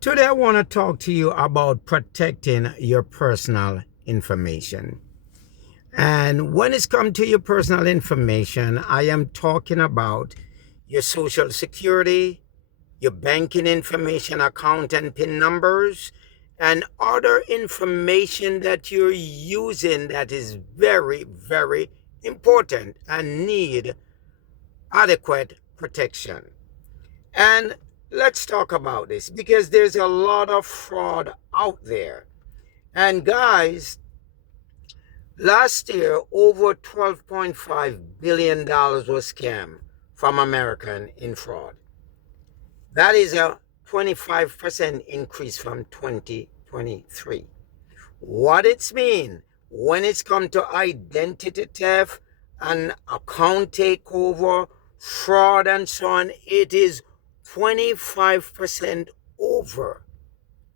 Today, I want to talk to you about protecting your personal information. And when it's come to your personal information, I am talking about your social security, your banking information, account and PIN numbers, and other information that you're using that is very, very important and need adequate protection. And let's talk about this because there's a lot of fraud out there. And guys, last year over $12.5 billion was scammed from American in fraud. That is a 25% increase from 2023. What it's mean when it's come to identity theft and account takeover, fraud and so on, it is 25% over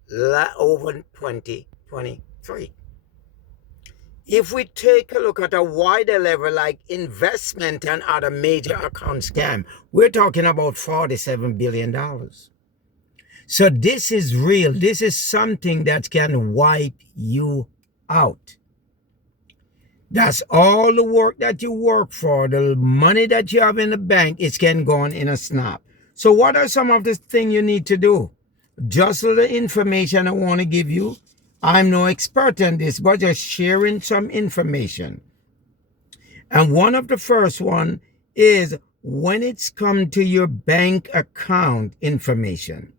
2023. If we take a look at a wider level like investment and other major account scam, we're talking about $47 billion. So this is real. This is something that can wipe you out. That's all the work that you work for, the money that you have in the bank, it can go on in a snap. So what are some of the things you need to do? Just the information I want to give you. I'm no expert in this, but just sharing some information. And one of the first one is when it's come to your bank account information.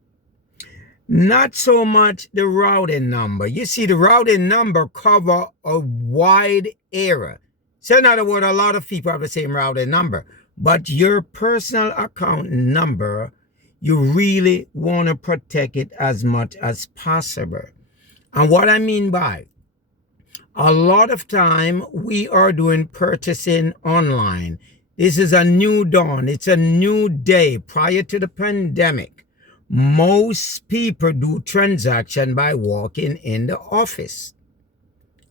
Not so much the routing number. You see, the routing number cover a wide area. So in other words, a lot of people have the same routing number. But your personal account number, you really want to protect it as much as possible. And what I mean by, a lot of time we are doing purchasing online. This is a new dawn. It's a new day prior to the pandemic. Most people do transaction by walking in the office.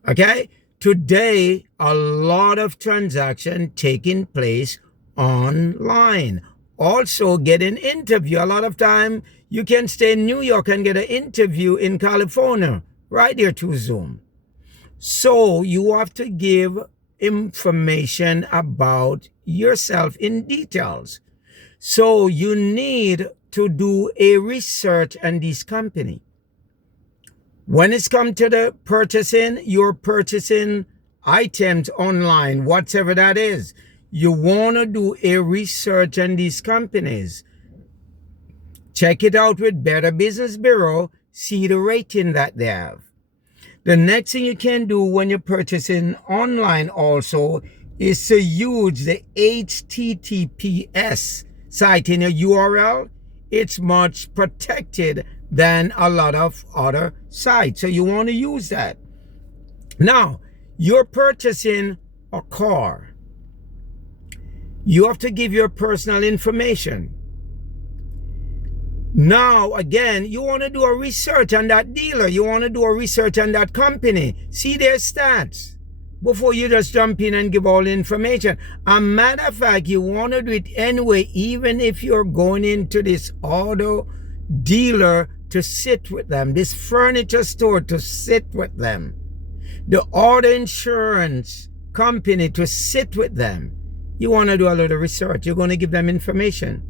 Okay? Today, a lot of transaction taking place online. Also get an interview. A lot of time you can stay in New York and get an interview in California right there through Zoom. So you have to give information about yourself in details. So you need to do a research on this company. When it's come to the purchasing, you're purchasing items online, whatever that is. You want to do a research on these companies. Check it out with Better Business Bureau. See the rating that they have. The next thing you can do when you're purchasing online also is to use the HTTPS site in your URL. It's much protected than a lot of other sites. So you want to use that. Now, you're purchasing a car. You have to give your personal information. Now, again, you want to do a research on that dealer. You want to do a research on that company. See their stats before you just jump in and give all the information. A matter of fact, you want to do it anyway, even if you're going into this auto dealer to sit with them, this furniture store to sit with them, the auto insurance company to sit with them. You want to do a little research. You're going to give them information.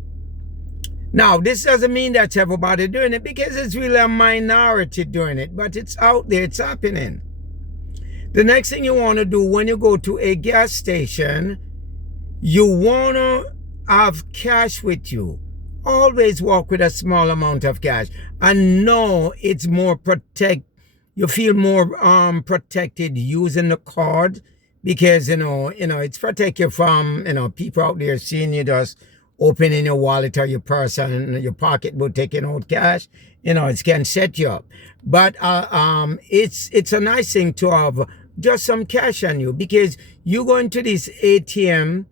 Now, this doesn't mean that everybody doing it because it's really a minority doing it, but it's out there, it's happening. The next thing you want to do when you go to a gas station, you want to have cash with you. Always walk with a small amount of cash. And know it's more you feel more protected using the card because, it's protect you from, people out there seeing you just opening your wallet or your purse and your pocketbook, taking out cash, it can set you up. But it's a nice thing to have just some cash on you because you go into this ATM,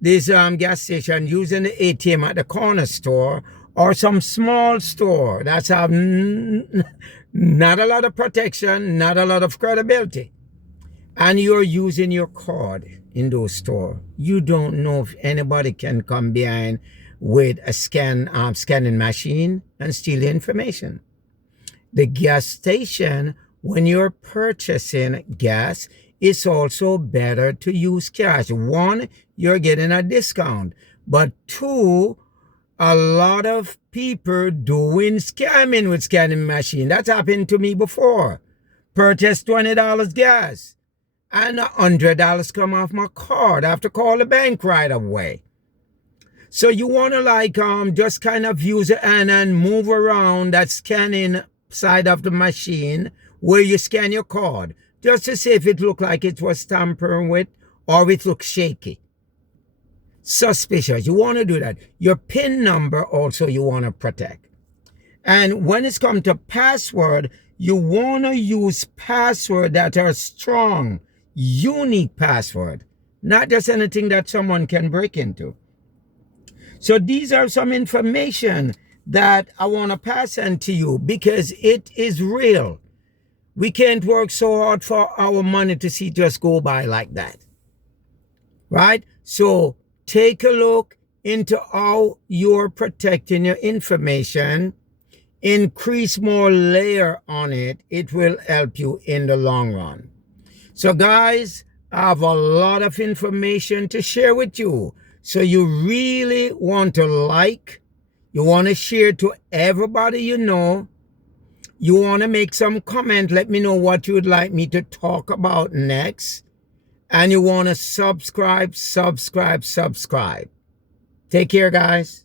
this gas station, using the ATM at the corner store or some small store that's have not a lot of protection, not a lot of credibility, and you're using your card in those stores, you don't know if anybody can come behind with a scanning machine and steal the information. The gas station, when you're purchasing gas, it's also better to use cash. One, you're getting a discount. But two, a lot of people doing scamming with scanning machine. That's happened to me before. Purchase $20 gas and $100 come off my card. I have to call the bank right away. So you want to like just kind of use it and move around that scanning side of the machine where you scan your card, just to see if it looked like it was tampered with or it looks shaky. Suspicious. You want to do that. Your PIN number also you want to protect. And when it's come to password, you want to use password that are strong, unique password, not just anything that someone can break into. So these are some information that I want to pass on to you because it is real. We can't work so hard for our money to see just go by like that. Right? So take a look into how you're protecting your information. Increase more layer on it. It will help you in the long run. So guys, I have a lot of information to share with you. So you really want to like, you want to share to everybody you know. You want to make some comment, let me know what you would like me to talk about next. And you want to subscribe. Take care, guys.